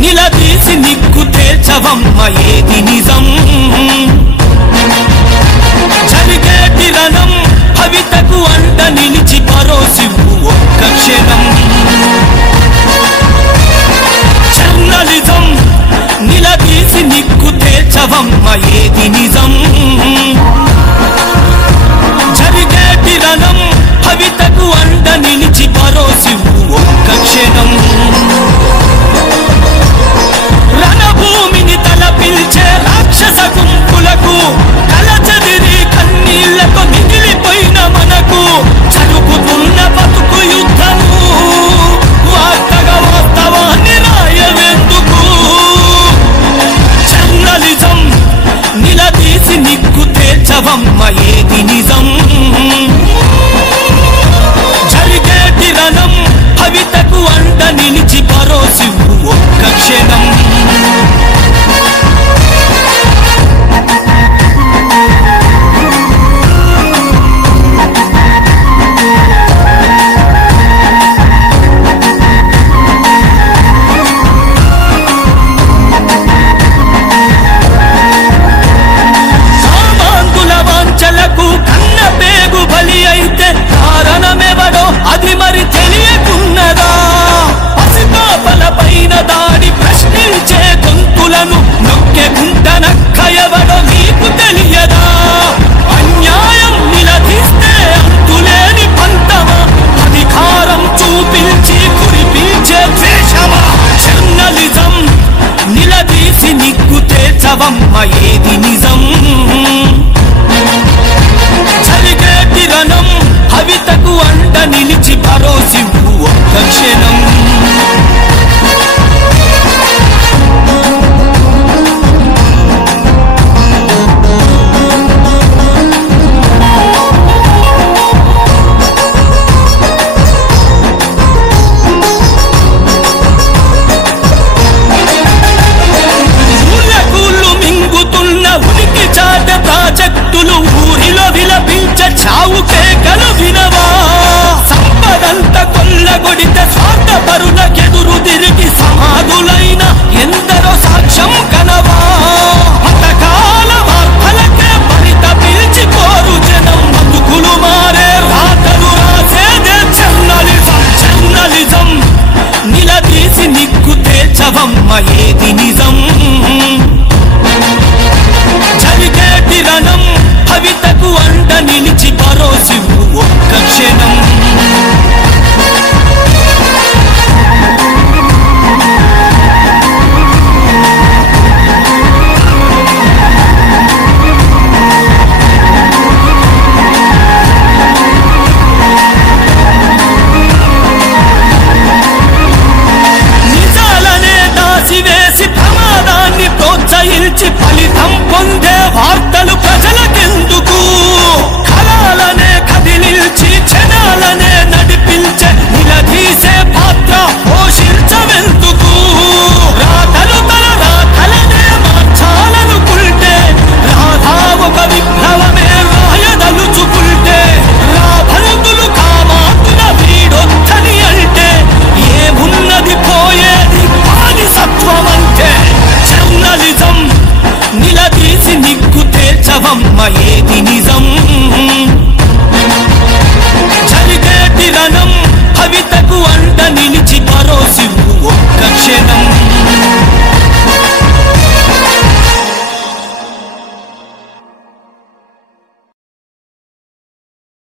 నిలదీసి నిక్కు తేల్చవమ్మ ఏది నిజం జరిగేటి రణం భవితకు అంట నిలిచి భరోసివ్వు ఒక్క క్షణం జర్నలిజం నిలదీసి నిక్కు తేల్చవమ్మ ఏది నిజం జరిగేటి రణం భవితకు అంట నిలిచి భరోసివ్వు ఒక్క క్షణం రణభూమిని తలపిల్చే రాక్షస గుంపులకు కలచదిరి కన్నీళ్లకు మిగిలిపోయిన మనకు జరుగుతున్న బతుకు యుద్ధము వార్తగా వాస్తవాన్ని రాయవెందుకు జర్నలిజం నిలదీసి నిక్కు తేల్చవమ్మ ఏది నిజం జరిగేటి రణం భవితకు అండ నిలిచి భరోసివ్వు ఒక్క క్షణం సామాంగుల వాంఛలకు కన్న పేగు బలి అయితే కారణమెవడో అది మరి తెలియకున్నదా పసిపాపల పైన దాడి ప్రశ్నించే గొంతులను నొక్కే గుంటనక్క ఎవడో నీకు తెలియదా అన్యాయం నిలదీస్తే అంతులేని పంతమా అధికారం చూపించి కురిపించే ద్వేషమా జర్నలిజం నిలదీసి నిక్కు తేల్చవమ్మ ఏది నిజం జరిగేటి రణం భవితకు అండ నిలిచి భరోసివ్వు ఒక్క క్షణం ఊళ్ళకూళ్ళు మింగుతున్న ఉనికి చాట ప్రాజెక్టులు ఊరిలో విలపించే చావు కేకలు వినవా సంపదంత కొల్లగొడితే స్వార్థపరులకెదురు తిరిగి సమాధులైన ఎందరో సాక్ష్యం కనవా పథకాల వార్తలకే పరిత పిలిచి కోరు జనం బతుకులు మారే రాతలు రాసేదే జర్నలిజం జర్నలిజం నిలదీసి నిక్కు తేల్చవమ్మ ఏది నిజం జరిగేటి రణం భవితకు అండ నిలిచి భరోసివ్వు ఒక్క క్షణం నిజాలనే దాసివేసి ప్రమాదాన్ని ప్రోత్సహించి ఫలితం పొందే వార్తలు ప్రజలకెందుకు కళాలనే కదిలిల్చి జనాలనే నడిపించే నిలదీసే పాత్ర పోషించవెందుకు రాతలు తన రాతలనే మార్చాలనుకుంటే రాధా ఒక విప్లవమే రాయదలుచుకుంటే రాబందులు కామాతుల వీడొచ్చని అంటే ఏమున్నది పోయేది బానిసత్వమంటే జర్నలిజం నిలదీసి నిక్కు తేల్చవమ్మ ఏది నిజం